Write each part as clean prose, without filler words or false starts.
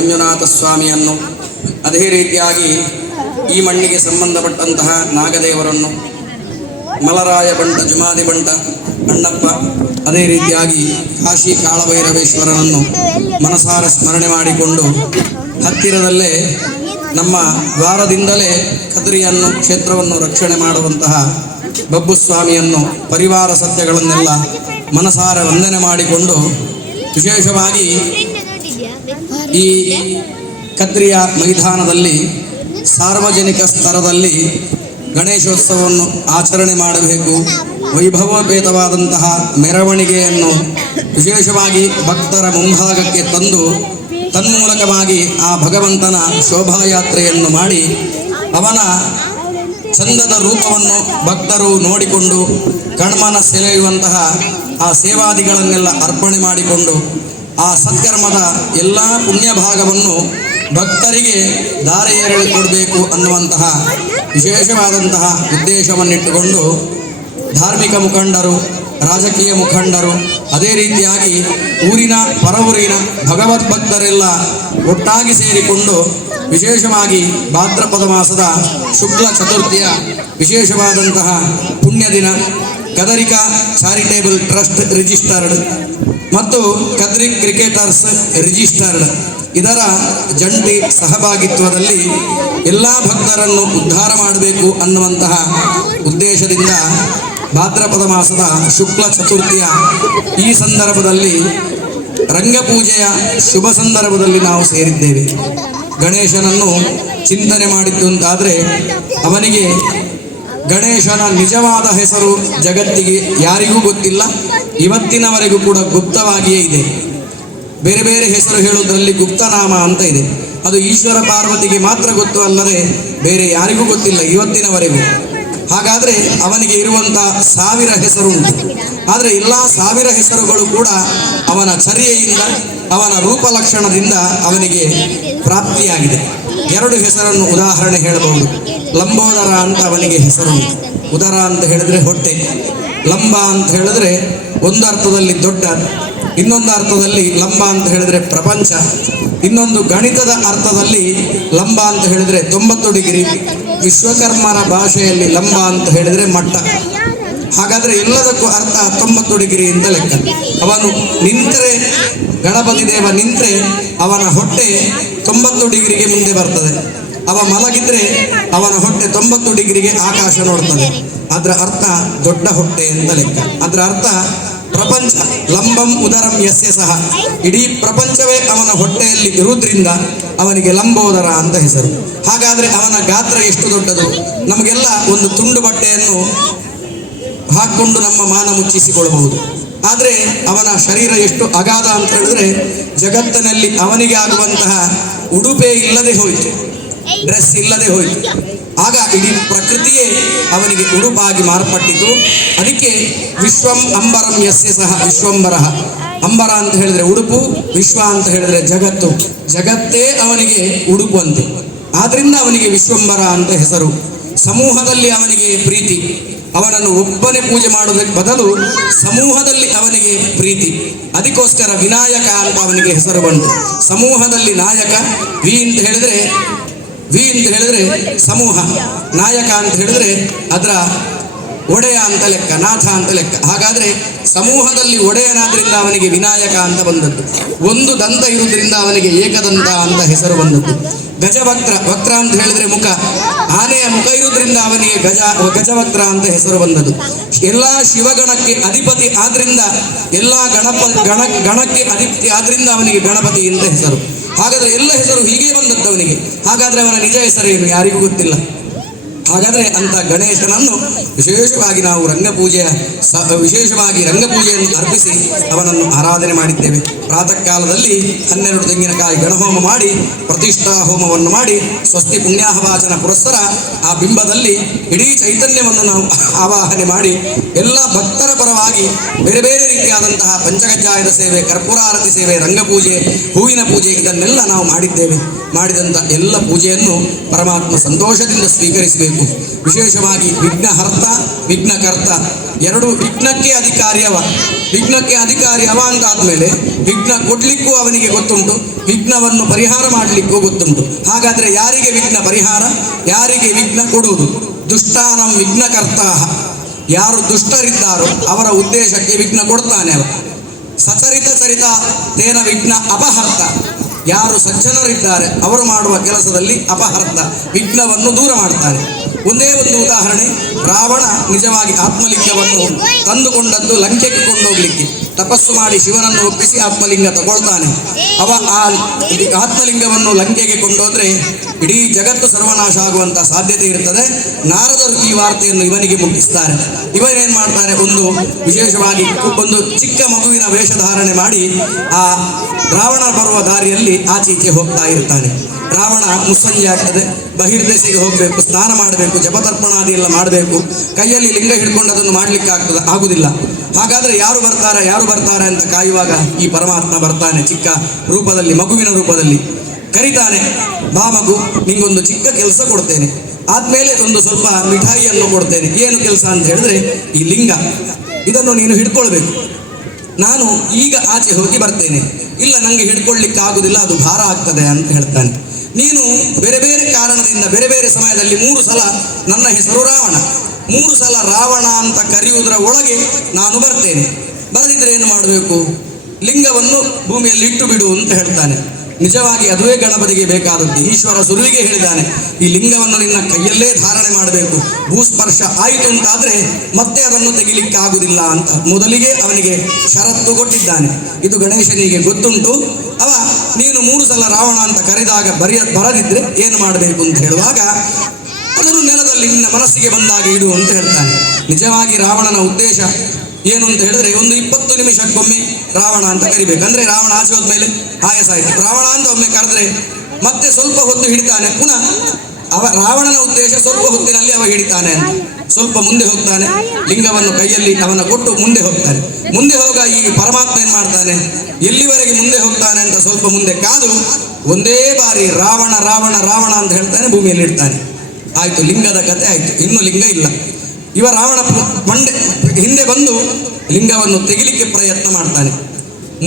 ಮಂಜುನಾಥ ಸ್ವಾಮಿಯನ್ನು, ಅದೇ ರೀತಿಯಾಗಿ ಈ ಮಣ್ಣಿಗೆ ಸಂಬಂಧಪಟ್ಟಂತಹ ನಾಗದೇವರನ್ನು, ಮಲರಾಯ ಬಂಟ, ಜುಮಾದಿ ಬಂಟ, ಅಣ್ಣಪ್ಪ, ಅದೇ ರೀತಿಯಾಗಿ ಕಾಶಿ ಕಾಳಭೈರವೇಶ್ವರನನ್ನು ಮನಸಾರ ಸ್ಮರಣೆ ಮಾಡಿಕೊಂಡು ಹತ್ತಿರದಲ್ಲೇ ನಮ್ಮ ದ್ವಾರದಿಂದಲೇ ಕದ್ರಿಯನ್ನು ಕ್ಷೇತ್ರವನ್ನು ರಕ್ಷಣೆ ಮಾಡುವಂತಹ ಬಬ್ಬು ಸ್ವಾಮಿಯನ್ನು ಪರಿವಾರ ಸತ್ಯಗಳನ್ನೆಲ್ಲ ಮನಸಾರ ವಂದನೆ ಮಾಡಿಕೊಂಡು ವಿಶೇಷವಾಗಿ ಈ ಕದ್ರಿಯ ಮೈದಾನದಲ್ಲಿ ಸಾರ್ವಜನಿಕ ಸ್ತರದಲ್ಲಿ ಗಣೇಶೋತ್ಸವವನ್ನು ಆಚರಣೆ ಮಾಡಬೇಕು. ವೈಭವೋಪೇತವಾದಂತಹ ಮೆರವಣಿಗೆಯನ್ನು ವಿಶೇಷವಾಗಿ ಭಕ್ತರ ಮುಂಭಾಗಕ್ಕೆ ತಂದು ತನ್ಮೂಲಕವಾಗಿ ಆ ಭಗವಂತನ ಶೋಭಾಯಾತ್ರೆಯನ್ನು ಮಾಡಿ ಅವನ ಚಂದದ ರೂಪವನ್ನು ಭಕ್ತರು ನೋಡಿಕೊಂಡು ಕಣ್ಮನ ಸೆಳೆಯುವಂತಹ ಆ ಸೇವಾದಿಗಳನ್ನೆಲ್ಲ ಅರ್ಪಣೆ ಮಾಡಿಕೊಂಡು ಆ ಸತ್ಕರ್ಮದ ಎಲ್ಲ ಪುಣ್ಯ ಭಾಗವನ್ನು ಭಕ್ತರಿಗೆ ದಾರಿ ಕೊಡಬೇಕು ಅನ್ನುವಂತಹ ವಿಶೇಷವಾದಂತಹ ಉದ್ದೇಶವನ್ನಿಟ್ಟುಕೊಂಡು ಧಾರ್ಮಿಕ ಮುಖಂಡರು, ರಾಜಕೀಯ ಮುಖಂಡರು, ಅದೇ ರೀತಿಯಾಗಿ ಊರಿನ ಪರವೂರಿನ ಭಗವದ್ಭಕ್ತರೆಲ್ಲ ಒಟ್ಟಾಗಿ ಸೇರಿಕೊಂಡು ವಿಶೇಷವಾಗಿ ಭಾದ್ರಪದ ಮಾಸದ ಶುಕ್ಲ ಚತುರ್ಥಿಯ ವಿಶೇಷವಾದಂತಹ ಪುಣ್ಯ ದಿನ ಕದರಿಕಾ ಚಾರಿಟೇಬಲ್ ಟ್ರಸ್ಟ್ ರಿಜಿಸ್ಟರ್ಡ್ ಮತ್ತು ಕದ್ರಿ ಕ್ರಿಕೆಟರ್ಸ್ ರಿಜಿಸ್ಟರ್ಡ್ ಇದರ ಜಂಟಿ ಸಹಭಾಗಿತ್ವದಲ್ಲಿ ಎಲ್ಲ ಭಕ್ತರನ್ನು ಉದ್ಧಾರ ಮಾಡಬೇಕು ಅನ್ನುವಂತಹ ಉದ್ದೇಶದಿಂದ ಭಾದ್ರಪದ ಮಾಸದ ಶುಕ್ಲ ಚತುರ್ಥಿಯ ಈ ಸಂದರ್ಭದಲ್ಲಿ ರಂಗಪೂಜೆಯ ಶುಭ ಸಂದರ್ಭದಲ್ಲಿ ನಾವು ಸೇರಿದ್ದೇವೆ. ಗಣೇಶನನ್ನು ಚಿಂತನೆ ಮಾಡಿದ್ದು ಅಂತಾದರೆ ಅವನಿಗೆ ಗಣೇಶನ ನಿಜವಾದ ಹೆಸರು ಜಗತ್ತಿಗೆ ಯಾರಿಗೂ ಗೊತ್ತಿಲ್ಲ, ಇವತ್ತಿನವರೆಗೂ ಕೂಡ ಗುಪ್ತವಾಗಿಯೇ ಇದೆ. ಬೇರೆ ಬೇರೆ ಹೆಸರು ಹೇಳುವುದರಲ್ಲಿ ಗುಪ್ತನಾಮ ಅಂತ ಇದೆ, ಅದು ಈಶ್ವರ ಪಾರ್ವತಿಗೆ ಮಾತ್ರ ಗೊತ್ತು, ಅಲ್ಲದೆ ಬೇರೆ ಯಾರಿಗೂ ಗೊತ್ತಿಲ್ಲ ಇವತ್ತಿನವರೆಗೂ. ಹಾಗಾದರೆ ಅವನಿಗೆ ಇರುವಂಥ 1000 ಹೆಸರುಂಟು. ಆದರೆ ಎಲ್ಲ 1000 ಹೆಸರುಗಳು ಕೂಡ ಅವನ ಚರ್ಯೆಯಿಂದ, ಅವನ ರೂಪಲಕ್ಷಣದಿಂದ ಅವನಿಗೆ ಪ್ರಾಪ್ತಿಯಾಗಿದೆ. 2 ಹೆಸರನ್ನು ಉದಾಹರಣೆ ಹೇಳಬಹುದು. ಲಂಬೋದರ ಅಂತ ಅವನಿಗೆ ಹೆಸರು. ಉದರ ಅಂತ ಹೇಳಿದ್ರೆ ಹೊಟ್ಟೆ, ಲಂಬ ಅಂತ ಹೇಳಿದ್ರೆ ಒಂದು ಅರ್ಥದಲ್ಲಿ ದೊಡ್ಡ, ಇನ್ನೊಂದು ಅರ್ಥದಲ್ಲಿ ಲಂಬ ಅಂತ ಹೇಳಿದ್ರೆ ಪ್ರಪಂಚ, ಇನ್ನೊಂದು ಗಣಿತದ ಅರ್ಥದಲ್ಲಿ ಲಂಬ ಅಂತ ಹೇಳಿದ್ರೆ 90 ಡಿಗ್ರಿ, ವಿಶ್ವಕರ್ಮನ ಭಾಷೆಯಲ್ಲಿ ಲಂಬ ಅಂತ ಹೇಳಿದ್ರೆ ಮಟ್ಟ. ಹಾಗಾದರೆ ಎಲ್ಲದಕ್ಕೂ ಅರ್ಥ 90 ಡಿಗ್ರಿ ಅಂತ ಲೆಕ್ಕ. ಅವನು ನಿಂತರೆ, ಗಣಪತಿ ದೇವ ನಿಂತರೆ ಅವನ ಹೊಟ್ಟೆ 90 ಡಿಗ್ರಿಗೆ ಮುಂದೆ ಬರ್ತದೆ. ಅವ ಮಲಗಿದ್ರೆ ಅವನ ಹೊಟ್ಟೆ 90 ಡಿಗ್ರಿಗೆ ಆಕಾಶ ನೋಡ್ತದೆ. ಅದರ ಅರ್ಥ ದೊಡ್ಡ ಹೊಟ್ಟೆ ಅಂತ ಲೆಕ್ಕ. ಅದರ ಅರ್ಥ ಪ್ರಪಂಚ ಲಂಬಂ ಉದರಂ ಯಸ್ಯ ಸಹ, ಇಡೀ ಪ್ರಪಂಚವೇ ಅವನ ಹೊಟ್ಟೆಯಲ್ಲಿ ಇರುವುದರಿಂದ ಅವನಿಗೆ ಲಂಬೋದರ ಅಂತ ಹೆಸರು. ಹಾಗಾದರೆ ಅವನ ಗಾತ್ರ ಎಷ್ಟು ದೊಡ್ಡದು! ನಮಗೆಲ್ಲ ಒಂದು ತುಂಡು ಬಟ್ಟೆಯನ್ನು ಹಾಕ್ಕೊಂಡು ನಮ್ಮ ಮಾನ ಮುಚ್ಚಿಸಿಕೊಳ್ಳಬಹುದು. ಆದರೆ ಅವನ ಶರೀರ ಎಷ್ಟು ಅಗಾಧ ಅಂತ ಹೇಳಿದ್ರೆ ಜಗತ್ತಿನಲ್ಲಿ ಅವನಿಗೆ ಆಗುವಂತಹ ಉಡುಪೇ ಇಲ್ಲದೆ ಹೋಯಿತು, ಡ್ರೆಸ್ ಇಲ್ಲದೆ ಹೋಯಿತು. ಆಗ ಇಡೀ ಪ್ರಕೃತಿಯೇ ಅವನಿಗೆ ಉಡುಪಾಗಿ ಮಾರ್ಪಟ್ಟಿತು. ಅದಕ್ಕೆ ವಿಶ್ವಂ ಅಂಬರಂ ಯಸ್ಯ ಸಹ ವಿಶ್ವಂಬರ. ಅಂಬರ ಅಂತ ಹೇಳಿದ್ರೆ ಉಡುಪು, ವಿಶ್ವ ಅಂತ ಹೇಳಿದ್ರೆ ಜಗತ್ತು, ಜಗತ್ತೇ ಅವನಿಗೆ ಉಡುಪು ಅಂತೆ. ಆದ್ರಿಂದ ಅವನಿಗೆ ವಿಶ್ವಂಬರ ಅಂತ ಹೆಸರು. ಸಮೂಹದಲ್ಲಿ ಅವನಿಗೆ ಪ್ರೀತಿ, ಅವನನ್ನು ಒಬ್ಬನೇ ಪೂಜೆ ಮಾಡೋದಕ್ಕೆ ಬದಲು ಸಮೂಹದಲ್ಲಿ ಅವನಿಗೆ ಪ್ರೀತಿ. ಅದಕ್ಕೋಸ್ಕರ ವಿನಾಯಕ ಅಂತ ಅವನಿಗೆ ಹೆಸರು ಬಂತು. ಸಮೂಹದಲ್ಲಿ ನಾಯಕ, ವಿ ಅಂತ ಹೇಳಿದ್ರೆ ಸಮೂಹ, ನಾಯಕ ಅಂತ ಹೇಳಿದ್ರೆ ಅದರ ಒಡೆಯ ಅಂತ ಲೆಕ್ಕ, ನಾಥ ಅಂತ ಲೆಕ್ಕ. ಹಾಗಾದರೆ ಸಮೂಹದಲ್ಲಿ ಒಡೆಯನಾದ್ರಿಂದ ಅವನಿಗೆ ವಿನಾಯಕ ಅಂತ ಬಂದದ್ದು. ಒಂದು ದಂತ ಇರುವುದರಿಂದ ಅವನಿಗೆ ಏಕದಂತ ಅಂತ ಹೆಸರು ಬಂದದ್ದು. ಗಜವಕ್ರ, ವಕ್ರ ಅಂತ ಹೇಳಿದ್ರೆ ಮುಖ, ಆನೆಯ ಮುಖ ಇರುವುದರಿಂದ ಅವನಿಗೆ ಗಜವಕ್ರ ಅಂತ ಹೆಸರು ಬಂದದ್ದು. ಎಲ್ಲ ಶಿವಗಣಕ್ಕೆ ಅಧಿಪತಿ ಆದ್ರಿಂದ, ಎಲ್ಲ ಗಣಕ್ಕೆ ಅಧಿಪತಿ ಆದ್ರಿಂದ ಅವನಿಗೆ ಗಣಪತಿ ಅಂತ ಹೆಸರು. ಹಾಗಾದರೆ ಎಲ್ಲ ಹೆಸರು ಹೀಗೆ ಬಂದದ್ದು ಅವನಿಗೆ. ಹಾಗಾದರೆ ಅವನ ನಿಜ ಹೆಸರೇನು ಯಾರಿಗೂ ಗೊತ್ತಿಲ್ಲ. ಹಾಗಾದರೆ ಅಂತ ಗಣೇಶನನ್ನು ವಿಶೇಷವಾಗಿ ನಾವು ವಿಶೇಷವಾಗಿ ರಂಗಪೂಜೆಯನ್ನು ಅರ್ಪಿಸಿ ಅವನನ್ನು ಆರಾಧನೆ ಮಾಡಿದ್ದೇವೆ. ಪ್ರಾತಃ ಕಾಲದಲ್ಲಿ 12 ತೆಂಗಿನಕಾಯಿ ಗಣಹೋಮ ಮಾಡಿ, ಪ್ರತಿಷ್ಠಾ ಹೋಮವನ್ನು ಮಾಡಿ, ಸ್ವಸ್ತಿ ಪುಣ್ಯಾಹವಾಚನ ಪುರಸ್ಸರ ಆ ಬಿಂಬದಲ್ಲಿ ಇಡೀ ಚೈತನ್ಯವನ್ನು ನಾವು ಆವಾಹನೆ ಮಾಡಿ ಎಲ್ಲ ಭಕ್ತರ ಪರವಾಗಿ ಬೇರೆ ಬೇರೆ ರೀತಿಯಾದಂತಹ ಪಂಚಕಜ್ಜಾಯದ ಸೇವೆ, ಕರ್ಪೂರಾರತಿ ಸೇವೆ, ರಂಗಪೂಜೆ, ಹೂವಿನ ಪೂಜೆ ಇದನ್ನೆಲ್ಲ ನಾವು ಮಾಡಿದ್ದೇವೆ. ಮಾಡಿದಂಥ ಎಲ್ಲ ಪೂಜೆಯನ್ನು ಪರಮಾತ್ಮ ಸಂತೋಷದಿಂದ ಸ್ವೀಕರಿಸಬೇಕು. ವಿಶೇಷವಾಗಿ ವಿಘ್ನಹರ್ತ ವಿಘ್ನಕರ್ತ ಎರಡು ವಿಘ್ನಕ್ಕೆ ಅಧಿಕಾರಿ ಅವ ಅಂತಾದ್ಮೇಲೆ ವಿಘ್ನ ಕೊಡ್ಲಿಕ್ಕೂ ಅವನಿಗೆ ಗೊತ್ತುಂಟು, ವಿಘ್ನವನ್ನು ಪರಿಹಾರ ಮಾಡಲಿಕ್ಕೂ ಗೊತ್ತುಂಟು. ಹಾಗಾದ್ರೆ ಯಾರಿಗೆ ವಿಘ್ನ ಪರಿಹಾರ, ಯಾರಿಗೆ ವಿಘ್ನ ಕೊಡುವುದು? ದುಷ್ಟಾನಂ ವಿಘ್ನಕರ್ತ, ಯಾರು ದುಷ್ಟರಿದ್ದಾರೋ ಅವರ ಉದ್ದೇಶಕ್ಕೆ ವಿಘ್ನ ಕೊಡ್ತಾನೆ ಅವ. ಸಚರಿತ ಚರಿತ ತೇನ ವಿಘ್ನ ಅಪಹರ್ತ, ಯಾರು ಸಜ್ಜನರಿದ್ದಾರೆ ಅವರು ಮಾಡುವ ಕೆಲಸದಲ್ಲಿ ಅಪಹರ್ತ, ವಿಘ್ನವನ್ನು ದೂರ ಮಾಡ್ತಾನೆ. ಒಂದೇ ಒಂದು ಉದಾಹರಣೆ, ರಾವಣ ನಿಜವಾಗಿ ಆತ್ಮಲಿಂಗವನ್ನು ತಂದುಕೊಂಡದ್ದು ಲಂಕೆಗೆ ಕೊಂಡೋಗ್ಲಿಕ್ಕೆ. ತಪಸ್ಸು ಮಾಡಿ ಶಿವನನ್ನು ಒಪ್ಪಿಸಿ ಆತ್ಮಲಿಂಗ ತಗೊಳ್ತಾನೆ. ಅವ ಆ ಆತ್ಮಲಿಂಗವನ್ನು ಲಂಕೆಗೆ ಕೊಂಡೋದ್ರೆ ಇಡೀ ಜಗತ್ತು ಸರ್ವನಾಶ ಆಗುವಂತ ಸಾಧ್ಯತೆ ಇರ್ತದೆ. ನಾರದರು ಈ ವಾರ್ತೆಯನ್ನು ಇವನಿಗೆ ಮುಟ್ಟಿಸ್ತಾರೆ. ಇವನೇನ್ ಮಾಡ್ತಾರೆ, ಒಂದು ವಿಶೇಷವಾಗಿ ಒಂದು ಚಿಕ್ಕ ಮಗುವಿನ ವೇಷಧಾರಣೆ ಮಾಡಿ ಆ ರಾವಣ ಬರುವ ದಾರಿಯಲ್ಲಿ ಆಚೀಚೆ ಹೋಗ್ತಾ ಇರ್ತಾನೆ. ರಾವಣ ಮುಸ್ಸಂಜೆ ಆಗ್ತದೆ, ಬಹಿರ್ದೆಸೆಗೆ ಹೋಗಬೇಕು, ಸ್ನಾನ ಮಾಡಬೇಕು, ಜಪತರ್ಪಣಾದಿ ಎಲ್ಲ ಮಾಡಬೇಕು, ಕೈಯಲ್ಲಿ ಲಿಂಗ ಹಿಡ್ಕೊಂಡು ಅದನ್ನು ಮಾಡ್ಲಿಕ್ಕೆ ಆಗುದಿಲ್ಲ. ಹಾಗಾದ್ರೆ ಯಾರು ಬರ್ತಾರೆ ಅಂತ ಕಾಯುವಾಗ ಈ ಪರಮಾತ್ಮ ಬರ್ತಾನೆ ಚಿಕ್ಕ ರೂಪದಲ್ಲಿ, ಮಗುವಿನ ರೂಪದಲ್ಲಿ ಕರೀತಾನೆ. ಬಾ ಮಗು, ನಿಂಗೊಂದು ಚಿಕ್ಕ ಕೆಲಸ ಕೊಡ್ತೇನೆ, ಆದ್ಮೇಲೆ ಒಂದು ಸ್ವಲ್ಪ ಮಿಠಾಯಿಯನ್ನು ಕೊಡ್ತೇನೆ. ಏನು ಕೆಲಸ ಅಂತ ಹೇಳಿದ್ರೆ, ಈ ಲಿಂಗ ಇದನ್ನು ನೀನು ಹಿಡ್ಕೊಳ್ಬೇಕು. ನಾನು ಈಗ ಆಚೆ ಹೋಗಿ ಬರ್ತೇನೆ. ಇಲ್ಲ, ನಂಗೆ ಹಿಡ್ಕೊಳ್ಲಿಕ್ಕೆ ಆಗುದಿಲ್ಲ, ಅದು ಭಾರ ಆಗ್ತದೆ ಅಂತ ಹೇಳ್ತಾನೆ. ನೀನು ಬೇರೆ ಬೇರೆ ಕಾರಣದಿಂದ ಬೇರೆ ಬೇರೆ ಸಮಯದಲ್ಲಿ 3 ಸಲ ನನ್ನ ಹೆಸರು ರಾವಣ, 3 ಸಲ ರಾವಣ ಅಂತ ಕರೆಯುವುದರ ಒಳಗೆ ನಾನು ಬರ್ತೇನೆ. ಬರದಿದ್ರೆ ಏನು ಮಾಡಬೇಕು? ಲಿಂಗವನ್ನು ಭೂಮಿಯಲ್ಲಿ ಇಟ್ಟು ಬಿಡು ಅಂತ ಹೇಳ್ತಾನೆ. ನಿಜವಾಗಿ ಅದುವೇ ಗಣಪತಿಗೆ ಬೇಕಾದದ್ದು. ಈಶ್ವರ ಸುರುವಿಗೆ ಹೇಳಿದ್ದಾನೆ, ಈ ಲಿಂಗವನ್ನು ನಿನ್ನ ಕೈಯಲ್ಲೇ ಧಾರಣೆ ಮಾಡಬೇಕು. ಭೂಸ್ಪರ್ಶ ಆಯಿತು ಅಂತಾದ್ರೆ ಮತ್ತೆ ಅದನ್ನು ತೆಗಿಲಿಕ್ಕೆ ಆಗುದಿಲ್ಲ ಅಂತ ಮೊದಲಿಗೆ ಅವನಿಗೆ ಷರತ್ತು ಕೊಟ್ಟಿದ್ದಾನೆ. ಇದು ಗಣೇಶನಿಗೆ ಗೊತ್ತುಂಟು. ಅವ ನೀನು 3 ಸಲ ರಾವಣ ಅಂತ ಕರೆದಾಗ ಬರದಿದ್ರೆ ಏನು ಮಾಡಬೇಕು ಅಂತ ಹೇಳುವಾಗ ಅದನ್ನು ನೆಲದಲ್ಲಿ ನಿನ್ನ ಮನಸ್ಸಿಗೆ ಬಂದಾಗ ಇಡು ಅಂತ ಹೇಳ್ತಾನೆ. ನಿಜವಾಗಿ ರಾವಣನ ಉದ್ದೇಶ ಏನು ಅಂತ ಹೇಳಿದ್ರೆ, ಒಂದು 20 ನಿಮಿಷಕ್ಕೊಮ್ಮೆ ರಾವಣ ಅಂತ ಕರಿಬೇಕು. ಅಂದ್ರೆ ರಾವಣ ಆಚೆ ಹೋದ್ಮೇಲೆ ಆಯಾಸ ಆಯ್ತು, ರಾವಣ ಅಂತ ಒಮ್ಮೆ ಕರೆದ್ರೆ ಮತ್ತೆ ಸ್ವಲ್ಪ ಹೊತ್ತು ಹಿಡಿತಾನೆ. ಪುನಃ ರಾವಣನ ಉದ್ದೇಶ ಸ್ವಲ್ಪ ಹೊತ್ತಿನಲ್ಲಿ ಅವ ಹಿಡಿತಾನೆ ಅಂತ. ಸ್ವಲ್ಪ ಮುಂದೆ ಹೋಗ್ತಾನೆ, ಲಿಂಗವನ್ನು ಕೈಯಲ್ಲಿ ಅವನ ಕೊಟ್ಟು ಮುಂದೆ ಹೋಗ್ತಾನೆ. ಮುಂದೆ ಹೋಗ ಈ ಪರಮಾತ್ಮ ಏನ್ ಮಾಡ್ತಾನೆ, ಎಲ್ಲಿವರೆಗೆ ಮುಂದೆ ಹೋಗ್ತಾನೆ ಅಂತ ಸ್ವಲ್ಪ ಮುಂದೆ ಕಾದು ಒಂದೇ ಬಾರಿ ರಾವಣ ರಾವಣ ರಾವಣ ಅಂತ ಹೇಳ್ತಾನೆ, ಭೂಮಿಯಲ್ಲಿ ಇಡ್ತಾನೆ. ಆಯ್ತು, ಲಿಂಗದ ಕತೆ ಆಯ್ತು. ಇನ್ನು ಲಿಂಗ ಇಲ್ಲ. ಇವ ರಾವಣ ಹಿಂದೆ ಬಂದು ಲಿಂಗವನ್ನು ತೆಗಿಲಿಕ್ಕೆ ಪ್ರಯತ್ನ ಮಾಡ್ತಾನೆ.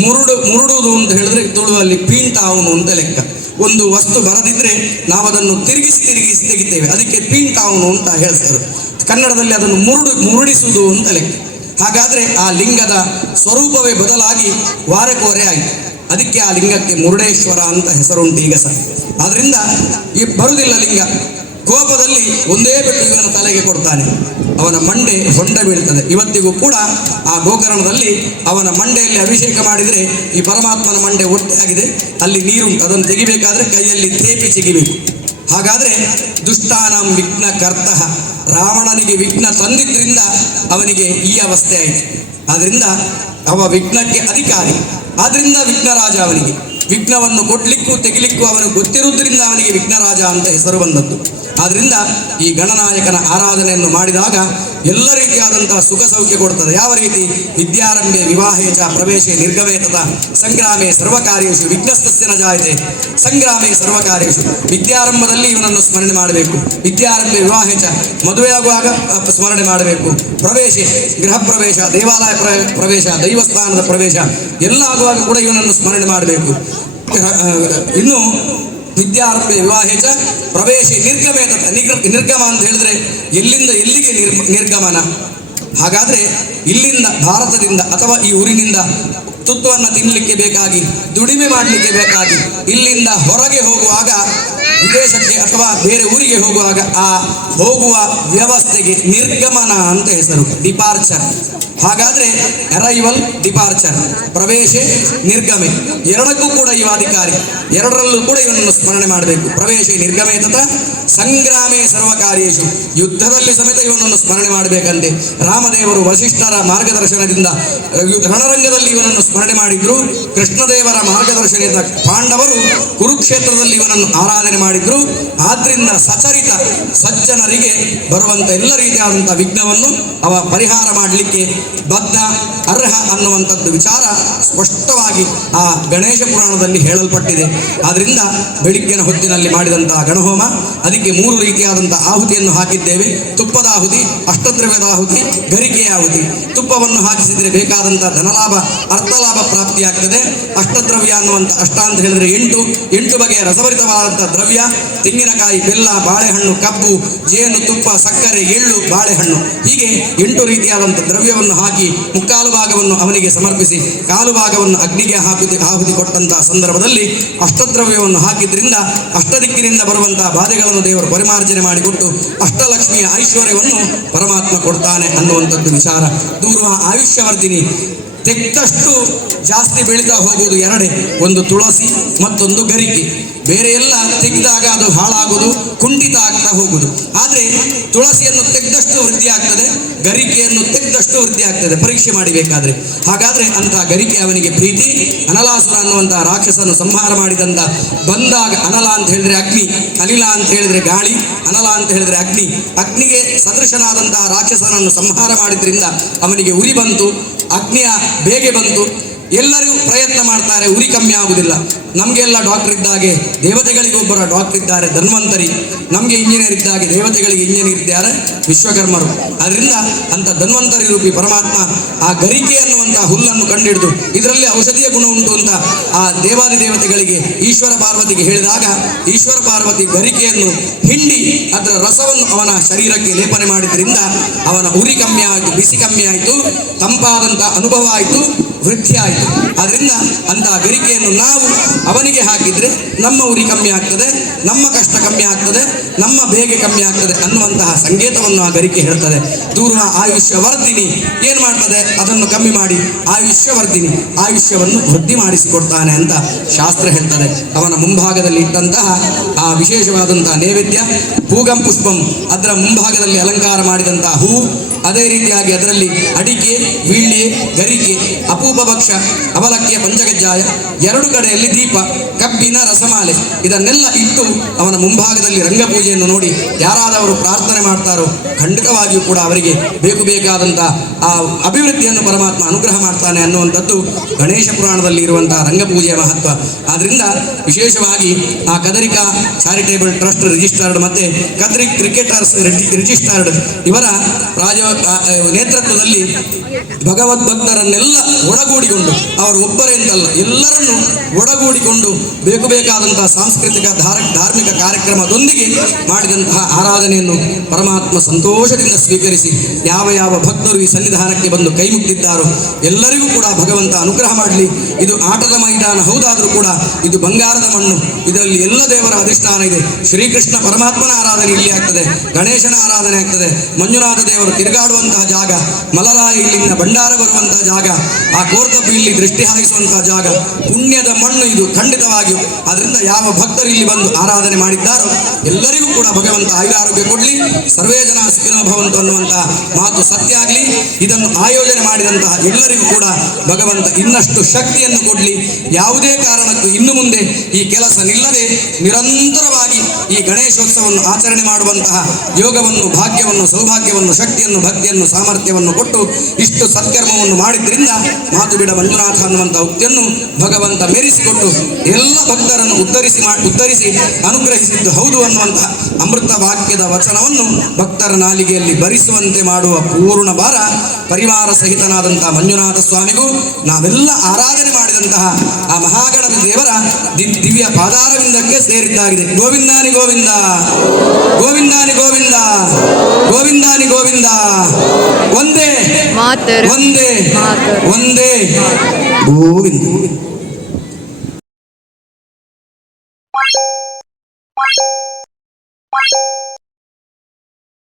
ಮುರುಡುವುದು ಅಂತ ಹೇಳಿದ್ರೆ ತುಳುವಲ್ಲಿ ಪೀಂಟ ಅವನು ಅಂತ ಲೆಕ್ಕ. ಒಂದು ವಸ್ತು ಬರದಿದ್ರೆ ನಾವು ಅದನ್ನು ತಿರುಗಿಸಿ ತೆಗಿತೇವೆ, ಅದಕ್ಕೆ ಪೀಂಟ ಅವನು ಅಂತ ಹೇಳ್ತಾರೆ. ಕನ್ನಡದಲ್ಲಿ ಅದನ್ನು ಮುರುಡಿಸುವುದು ಅಂತ ಲೆಕ್ಕ. ಹಾಗಾದ್ರೆ ಆ ಲಿಂಗದ ಸ್ವರೂಪವೇ ಬದಲಾಗಿ ವಾರಕೋರೆ ಆಯಿತು. ಅದಕ್ಕೆ ಆ ಲಿಂಗಕ್ಕೆ ಮುರುಡೇಶ್ವರ ಅಂತ ಹೆಸರುಂಟು ಈಗ ಸಹ. ಆದ್ರಿಂದ ಈ ಬರುವುದಿಲ್ಲ ಲಿಂಗ. ಕೋಪದಲ್ಲಿ ಒಂದೇ ಬೆಟ್ಟು ಇವನ ತಲೆಗೆ ಕೊಡ್ತಾನೆ. ಅವನ ಮಂಡೆ ಹೊಂಡ ಬೀಳ್ತದೆ. ಇವತ್ತಿಗೂ ಕೂಡ ಆ ಗೋಕರ್ಣದಲ್ಲಿ ಅವನ ಮಂಡೆಯಲ್ಲಿ ಅಭಿಷೇಕ ಮಾಡಿದರೆ ಈ ಪರಮಾತ್ಮನ ಮಂಡೆ ಒಟ್ಟೆ ಆಗಿದೆ, ಅಲ್ಲಿ ನೀರುಂಟು. ಅದನ್ನು ತೆಗಿಬೇಕಾದ್ರೆ ಕೈಯಲ್ಲಿ ತೇಪಿ ತೆಗಿಬೇಕು. ಹಾಗಾದ್ರೆ ದುಷ್ಟಾನಂ ವಿಘ್ನ ಕರ್ತಃ, ರಾವಣನಿಗೆ ವಿಘ್ನ ತಂದಿದ್ರಿಂದ ಅವನಿಗೆ ಈ ಅವಸ್ಥೆ ಆಯಿತು. ಆದ್ರಿಂದ ಅವ ವಿಘ್ನಕ್ಕೆ ಅಧಿಕಾರಿ. ಆದ್ರಿಂದ ವಿಘ್ನರಾಜ ಅವನಿಗೆ. ವಿಘ್ನವನ್ನು ಕೊಡ್ಲಿಕ್ಕೂ ತೆಗಿಲಿಕ್ಕೂ ಅವನು ಗೊತ್ತಿರುವುದರಿಂದ ಅವನಿಗೆ ವಿಘ್ನರಾಜ ಅಂತ ಹೆಸರು ಬಂದದ್ದು. ಆದ್ರಿಂದ ಈ ಗಣನಾಯಕನ ಆರಾಧನೆಯನ್ನು ಮಾಡಿದಾಗ ಎಲ್ಲ ರೀತಿಯಾದಂತಹ ಸುಖ ಸೌಖ್ಯ ಕೊಡ್ತದೆ. ಯಾವ ರೀತಿ? ವಿದ್ಯಾರಂಭೆ ವಿವಾಹೇ ಚ ಪ್ರವೇಶೆ ನಿರ್ಗಮೇ ತಥಾ ಸಂಗ್ರಾಮೇ ಸರ್ವಕಾರ್ಯೇಷು ವಿಘ್ನಸ್ತಸ್ಯ ನ ಜಾಯತೆ ಸಂಗ್ರಾಮೇ ಸರ್ವಕಾರ್ಯೇಷು. ವಿದ್ಯಾರಂಭದಲ್ಲಿ ಇವನನ್ನು ಸ್ಮರಣೆ ಮಾಡಬೇಕು. ವಿದ್ಯಾರಂಭೆ ವಿವಾಹೇ ಚ, ಮದುವೆಯಾಗುವಾಗ ಸ್ಮರಣೆ ಮಾಡಬೇಕು. ಪ್ರವೇಶೆ ಗೃಹ ಪ್ರವೇಶ, ದೇವಾಲಯ ಪ್ರವೇಶ, ದೈವಸ್ಥಾನದ ಪ್ರವೇಶ ಎಲ್ಲ ಆಗುವಾಗ ಕೂಡ ಇವನನ್ನು ಸ್ಮರಣೆ ಮಾಡಬೇಕು. ಇನ್ನು ವಿದ್ಯಾರಂಭೆ ವಿವಾಹೇ ಚ ಪ್ರವೇಶಿ ನಿರ್ಗಮೇ ತಥ. ನಿರ್ಗಮ ಅಂತ ಹೇಳಿದ್ರೆ ಎಲ್ಲಿಂದ ಎಲ್ಲಿಗೆ ನಿರ್ಗಮನ? ಹಾಗಾದ್ರೆ ಇಲ್ಲಿಂದ ಭಾರತದಿಂದ ಅಥವಾ ಈ ಊರಿನಿಂದ ತುತ್ತವನ್ನು ತಿನ್ನಲಿಕ್ಕೆ ಬೇಕಾಗಿ, ದುಡಿಮೆ ಮಾಡಲಿಕ್ಕೆ ಬೇಕಾಗಿ ಇಲ್ಲಿಂದ ಹೊರಗೆ ಹೋಗುವಾಗ, ವಿದೇಶಕ್ಕೆ ಅಥವಾ ಬೇರೆ ಊರಿಗೆ ಹೋಗುವಾಗ ಆ ಹೋಗುವ ವ್ಯವಸ್ಥೆಗೆ ನಿರ್ಗಮನ ಅಂತ ಹೆಸರು, ಡಿಪಾರ್ಚರ್. ಹಾಗಾದ್ರೆ ಅರೈವಲ್, ಡಿಪಾರ್ಚರ್, ಪ್ರವೇಶ, ನಿರ್ಗಮೆ ಎರಡಕ್ಕೂ ಕೂಡ ಇವ ಅಧಿಕಾರಿ. ಎರಡರಲ್ಲೂ ಕೂಡ ಇವನನ್ನು ಸ್ಮರಣೆ ಮಾಡಬೇಕು. ಪ್ರವೇಶ ನಿರ್ಗಮೆ ತಥ ಸಂಗ್ರಾಮೇ ಸರ್ವಕಾರ್ಯೇಷು, ಯುದ್ಧದಲ್ಲಿ ಸಮೇತ ಇವನನ್ನು ಸ್ಮರಣೆ ಮಾಡಬೇಕಂತೆ. ರಾಮದೇವರು ವಸಿಷ್ಠರ ಮಾರ್ಗದರ್ಶನದಿಂದ ರಣರಂಗದಲ್ಲಿ ಇವನನ್ನು ಸ್ಮರಣೆ ಮಾಡಿದ್ರು. ಕೃಷ್ಣದೇವರ ಮಾರ್ಗದರ್ಶನದಿಂದ ಪಾಂಡವರು ಕುರುಕ್ಷೇತ್ರದಲ್ಲಿ ಇವನನ್ನು ಆರಾಧನೆ ಮಾಡಿದ್ರು. ಆದ್ರಿಂದ ಸಚರಿತ ಸಜ್ಜನರಿಗೆ ಬರುವಂತ ಎಲ್ಲ ರೀತಿಯಾದಂತಹ ವಿಘ್ನವನ್ನು ಅವ ಪರಿಹಾರ ಮಾಡಲಿಕ್ಕೆ ಬದ್ಧ ಅರ್ಹ ಅನ್ನುವಂಥದ್ದು ವಿಚಾರ ಸ್ಪಷ್ಟವಾಗಿ ಆ ಗಣೇಶ ಪುರಾಣದಲ್ಲಿ ಹೇಳಲ್ಪಟ್ಟಿದೆ. ಆದ್ರಿಂದ ಬೆಳಿಗ್ಗಿನ ಹೊತ್ತಿನಲ್ಲಿ ಮಾಡಿದಂತಹ ಗಣಹೋಮ, ಅದಕ್ಕೆ 3 ರೀತಿಯಾದಂತಹ ಆಹುತಿಯನ್ನು ಹಾಕಿದ್ದೇವೆ. ತುಪ್ಪದ ಆಹುತಿ, ಅಷ್ಟದ್ರವ್ಯದ ಆಹುತಿ, ಗರಿಕೆಯ ಆಹುತಿ. ತುಪ್ಪವನ್ನು ಹಾಕಿಸಿದರೆ ಬೇಕಾದಂತಹ ಧನಲಾಭ ಅರ್ಥಲಾಭ ಪ್ರಾಪ್ತಿಯಾಗ್ತದೆ. ಅಷ್ಟದ್ರವ್ಯ ಅನ್ನುವಂಥ ಅಷ್ಟ ಅಂತ ಹೇಳಿದ್ರೆ 8 ಬಗೆಯ ರಸಭರಿತವಾದಂತಹ ದ್ರವ್ಯ: ತೆಂಗಿನಕಾಯಿ, ಬೆಲ್ಲ, ಬಾಳೆಹಣ್ಣು, ಕಬ್ಬು, ಜೇನು, ತುಪ್ಪ, ಸಕ್ಕರೆ, ಎಳ್ಳು, ಬಾಳೆಹಣ್ಣು, ಹೀಗೆ 8 ರೀತಿಯಾದಂಥ ದ್ರವ್ಯವನ್ನು ಹಾಕಿ ಮುಕ್ಕಾಲು ಭಾಗವನ್ನು ಅವನಿಗೆ ಸಮರ್ಪಿಸಿ ಕಾಲು ಭಾಗವನ್ನು ಅಗ್ನಿಗೆ ಆಹುತಿ ಕೊಟ್ಟಂತಹ ಸಂದರ್ಭದಲ್ಲಿ ಅಷ್ಟದ್ರವ್ಯವನ್ನು ಹಾಕಿದ್ರಿಂದ ಅಷ್ಟದಿಕ್ಕಿನಿಂದ ಬರುವಂತಹ ಬಾಧೆಗಳನ್ನು ದೇವರು ಪರಿಮಾರ್ಜನೆ ಮಾಡಿಕೊಟ್ಟು ಅಷ್ಟಲಕ್ಷ್ಮಿಯ ಐಶ್ವರ್ಯವನ್ನು ಪರಮಾತ್ಮ ಕೊಡ್ತಾನೆ ಅನ್ನುವಂಥದ್ದು ವಿಚಾರ. ದೂರುವ ಆಯುಷ್ಯವರ್ಧಿನಿ. ತೆಗೆದಷ್ಟು ಜಾಸ್ತಿ ಬೆಳೀತಾ ಹೋಗುವುದು ಎರಡೇ, ಒಂದು ತುಳಸಿ, ಮತ್ತೊಂದು ಗರಿಕೆ. ಬೇರೆ ಎಲ್ಲ ತೆಗೆದಾಗ ಅದು ಹಾಳಾಗುವುದು, ಕುಂಠಿತ ಆಗ್ತಾ ಹೋಗುವುದು. ಆದರೆ ತುಳಸಿಯನ್ನು ತೆಗೆದಷ್ಟು ವೃದ್ಧಿ ಆಗ್ತದೆ, ಗರಿಕೆಯನ್ನು ತೆಗೆದಷ್ಟು ವೃದ್ಧಿ ಆಗ್ತದೆ, ಪರೀಕ್ಷೆ ಮಾಡಬೇಕಾದ್ರೆ. ಹಾಗಾದ್ರೆ ಅಂತ ಗರಿಕೆ ಅವನಿಗೆ ಪ್ರೀತಿ. ಅನಲಾಸುರ ಅನ್ನುವಂತಹ ರಾಕ್ಷಸನ್ನು ಸಂಹಾರ ಮಾಡಿದಂತ ಬಂದಾಗ, ಅನಲ ಅಂತ ಹೇಳಿದ್ರೆ ಅಗ್ನಿ, ಅನಿಲ ಅಂತ ಹೇಳಿದ್ರೆ ಗಾಳಿ, ಅನಲ ಅಂತ ಹೇಳಿದ್ರೆ ಅಗ್ನಿ. ಅಗ್ನಿಗೆ ಸದೃಶನಾದಂತಹ ರಾಕ್ಷಸನನ್ನು ಸಂಹಾರ ಮಾಡಿದ್ರಿಂದ ಅವನಿಗೆ ಉರಿ ಬಂತು, ಅಗ್ನಿಯ ಬೇಗೆ ಬಂತು. ಎಲ್ಲರೂ ಪ್ರಯತ್ನ ಮಾಡ್ತಾರೆ, ಉರಿ ಕಮ್ಮಿ ಆಗುವುದಿಲ್ಲ. ನಮಗೆಲ್ಲ ಡಾಕ್ಟರ್ ಇದ್ದಾಗೆ ದೇವತೆಗಳಿಗೊಬ್ಬರ ಡಾಕ್ಟರ್ ಇದ್ದಾರೆ ಧನ್ವಂತರಿ, ನಮಗೆ ಇಂಜಿನಿಯರ್ ಇದ್ದಾಗೆ ದೇವತೆಗಳಿಗೆ ಇಂಜಿನಿಯರ್ ಇದ್ದಾರೆ ವಿಶ್ವಕರ್ಮರು. ಅದರಿಂದ ಅಂತ ಧನ್ವಂತರಿ ರೂಪಿ ಪರಮಾತ್ಮ ಆ ಗರಿಕೆ ಅನ್ನುವಂಥ ಹುಲ್ಲನ್ನು ಕಂಡಿಡಿದು ಇದರಲ್ಲಿ ಔಷಧೀಯ ಗುಣ ಉಂಟು ಅಂತ ಆ ದೇವಾದಿ ದೇವತೆಗಳಿಗೆ ಈಶ್ವರ ಪಾರ್ವತಿಗೆ ಹೇಳಿದಾಗ, ಈಶ್ವರ ಪಾರ್ವತಿ ಗರಿಕೆಯನ್ನು ಹಿಂಡಿ ಅದರ ರಸವನ್ನು ಅವನ ಶರೀರಕ್ಕೆ ಲೇಪನೆ ಮಾಡಿದ್ರಿಂದ ಅವನ ಉರಿ ಕಮ್ಮಿ ಆಯಿತು, ಬಿಸಿ ಕಮ್ಮಿ ಆಯಿತು, ತಂಪಾದಂಥ ಅನುಭವ ಆಯಿತು, ವೃದ್ಧಿ ಆಯಿತು. ಅದರಿಂದ ಅಂತಹ ಗರಿಕೆಯನ್ನು ನಾವು ಅವನಿಗೆ ಹಾಕಿದ್ರೆ ನಮ್ಮ ಉರಿ ಕಮ್ಮಿ ಆಗ್ತದೆ, ನಮ್ಮ ಕಷ್ಟ ಕಮ್ಮಿ ಆಗ್ತದೆ, ನಮ್ಮ ಬೇಗೆ ಕಮ್ಮಿ ಆಗ್ತದೆ ಅನ್ನುವಂತಹ ಸಂಕೇತವನ್ನು ಆ ಗರಿಕೆ ಹೇಳ್ತದೆ. ದೂರುವ ಆಯುಷ್ಯವರ್ಧಿನಿ ಏನು ಮಾಡ್ತದೆ, ಅದನ್ನು ಕಮ್ಮಿ ಮಾಡಿ ಆಯುಷ್ಯವರ್ಧಿನಿ, ಆಯುಷ್ಯವನ್ನು ವೃದ್ಧಿ ಮಾಡಿಸಿಕೊಡ್ತಾನೆ ಅಂತ ಶಾಸ್ತ್ರ ಹೇಳ್ತದೆ. ಅವನ ಮುಂಭಾಗದಲ್ಲಿ ಇಟ್ಟಂತಹ ಆ ವಿಶೇಷವಾದಂತಹ ನೈವೇದ್ಯ ಪೂಗಂ ಪುಷ್ಪಂ, ಅದರ ಮುಂಭಾಗದಲ್ಲಿ ಅಲಂಕಾರ ಮಾಡಿದಂತಹ ಹೂ, ಅದೇ ರೀತಿಯಾಗಿ ಅದರಲ್ಲಿ ಅಡಿಕೆ, ವೀಳ್ಯೆ, ಗರಿಕೆ, ಅಪೂಪ ಭಕ್ಷ, ಅವಲಕ್ಕಿಯ ಪಂಚಕಜ್ಜಾಯ, 2 ಕಡೆಯಲ್ಲಿ ದೀಪ, ಕಬ್ಬಿನ ರಸಮಾಲೆ, ಇದನ್ನೆಲ್ಲ ಇಟ್ಟು ಅವನ ಮುಂಭಾಗದಲ್ಲಿ ರಂಗಪೂಜೆಯನ್ನು ನೋಡಿ ಯಾರಾದವರು ಪ್ರಾರ್ಥನೆ ಮಾಡ್ತಾರೋ ಖಂಡಿತವಾಗಿಯೂ ಕೂಡ ಅವರಿಗೆ ಬೇಕಾದಂಥ ಆ ಅಭಿವೃದ್ಧಿಯನ್ನು ಪರಮಾತ್ಮ ಅನುಗ್ರಹ ಮಾಡ್ತಾನೆ ಅನ್ನುವಂಥದ್ದು ಗಣೇಶ ಪುರಾಣದಲ್ಲಿ ಇರುವಂತಹ ರಂಗಪೂಜೆಯ ಮಹತ್ವ. ಆದ್ದರಿಂದ ವಿಶೇಷವಾಗಿ ಆ ಕದರಿಕಾ ಚಾರಿಟೇಬಲ್ ಟ್ರಸ್ಟ್ ರಿಜಿಸ್ಟರ್ಡ್ ಮತ್ತು ಕದ್ರಿ ಕ್ರಿಕೆಟರ್ಸ್ ರಿಜಿಸ್ಟರ್ಡ್ ಇವರ ನೇತೃತ್ವದಲ್ಲಿ ಭಗವದ್ಭಕ್ತರನ್ನೆಲ್ಲ ಒಳಗೂಡಿಕೊಂಡು, ಅವರು ಒಬ್ಬರೇ ಅಂತಲ್ಲ ಎಲ್ಲರನ್ನೂ ಒಳಗೂಡಿಕೊಂಡು ಬೇಕಾದಂತಹ ಸಾಂಸ್ಕೃತಿಕ ಧಾರ್ಮಿಕ ಕಾರ್ಯಕ್ರಮದೊಂದಿಗೆ ಮಾಡಿದಂತಹ ಆರಾಧನೆಯನ್ನು ಪರಮಾತ್ಮ ಸಂತೋಷದಿಂದ ಸ್ವೀಕರಿಸಿ ಯಾವ ಯಾವ ಭಕ್ತರು ಈ ಸನ್ನಿಧಾನಕ್ಕೆ ಬಂದು ಕೈ ಮುಟ್ಟಿದ್ದಾರೋ ಎಲ್ಲರಿಗೂ ಕೂಡ ಭಗವಂತ ಅನುಗ್ರಹ ಮಾಡಲಿ. ಇದು ಆಟದ ಮೈದಾನ ಹೌದಾದರೂ ಕೂಡ ಇದು ಬಂಗಾರದ ಮಣ್ಣು, ಇದರಲ್ಲಿ ಎಲ್ಲ ದೇವರ ಅಧಿಷ್ಠಾನ ಇದೆ. ಶ್ರೀಕೃಷ್ಣ ಪರಮಾತ್ಮನ ಆರಾಧನೆ ಇಲ್ಲಿ ಆಗ್ತದೆ, ಗಣೇಶನ ಆರಾಧನೆ ಆಗ್ತದೆ, ಮಂಜುನಾಥ ದೇವರು ತಿರುಗಾಡುವಂತಹ ಜಾಗ, ಮಲರಾಯ ಇಲ್ಲಿಂದ ಭಂಡಾರ ಬರುವಂತಹ ಜಾಗ, ಆ ಕೋರ್ತಪ್ಪು ಇಲ್ಲಿ ದೃಷ್ಟಿ ಹಾಯಿಸುವಂತಹ ಜಾಗ, ಪುಣ್ಯದ ಮಣ್ಣು ಇದು ಖಂಡಿತವಾಗಿಯೂ. ಅದರಿಂದ ಯಾವ ಭಕ್ತರು ಇಲ್ಲಿ ಬಂದು ಆರಾಧನೆ ಮಾಡಿದ್ದಾರೋ ಎಲ್ಲರಿಗೂ ಕೂಡ ಭಗವಂತ ಆಯುರಾರೋಗ್ಯ ಕೊಡಲಿ, ಸರ್ವೇ ಜನ ಸುಖಿನೋ ಭವಂತು ಅನ್ನುವಂತಹ ಮಾತು ಸತ್ಯ ಆಗಲಿ. ಇದನ್ನು ಆಯೋಜನೆ ಮಾಡಿದಂತಹ ಎಲ್ಲರಿಗೂ ಕೂಡ ಭಗವಂತ ಇನ್ನಷ್ಟು ಶಕ್ತಿಯನ್ನು ಕೊಡಲಿ. ಯಾವುದೇ ಕಾರಣಕ್ಕೂ ಇನ್ನು ಮುಂದೆ ಈ ಕೆಲಸ ನಿಲ್ಲದೆ ನಿರಂತರವಾಗಿ ಈ ಗಣೇಶೋತ್ಸವವನ್ನು ಆಚರಣೆ ಮಾಡುವಂತಹ ಯೋಗವನ್ನು, ಭಾಗ್ಯವನ್ನು, ಸೌಭಾಗ್ಯವನ್ನು, ಶಕ್ತಿಯನ್ನು, ಭಕ್ತಿಯನ್ನು, ಸಾಮರ್ಥ್ಯವನ್ನು ಕೊಟ್ಟು ಇಷ್ಟು ಸತ್ಕರ್ಮವನ್ನು ಮಾಡಿದ್ರಿಂದ ಮಾತು ಬಿಡ ಮಂಜುನಾಥ ಅನ್ನುವಂಥ ಉಕ್ತಿಯನ್ನು ಭಗವಂತ ಮೆರೆಸಿಕೊಟ್ಟು ಎಲ್ಲ ಭಕ್ತರನ್ನು ಉದ್ಧರಿಸಿ ಅನುಗ್ರಹಿಸಿದ್ದು ಹೌದು ಅನ್ನುವಂತಹ ಅಮೃತ ವಾಕ್ಯದ ವಚನವನ್ನು ಭಕ್ತರ ನಾಲಿಗೆಯಲ್ಲಿ ಭರಿಸುವಂತೆ ಮಾಡುವ ಪೂರ್ಣ ಭಾರ ಪರಿವಾರ ಸಹಿತನಾದಂತಹ ಮಂಜುನಾಥ ಸ್ವಾಮಿಗೂ ನಾವೆಲ್ಲ ಆರಾಧನೆ ಮಾಡಿದಂತಹ ಆ ಮಹಾಗಣಪತಿ ದೇವರ ದಿವ್ಯ ಪಾದಾರವಿಂದಕ್ಕೆ ಸೇರಿದ್ದಾಗಿದೆ. ಗೋವಿಂದಾನಿ ಗೋವಿಂದ, ಗೋವಿಂದಾನಿ ಗೋವಿಂದ, ಗೋವಿಂದಾನಿ ಗೋವಿಂದ. ಒಂದೇ ಒಂದೇ ಒಂದೇ ಗೋವಿಂದ.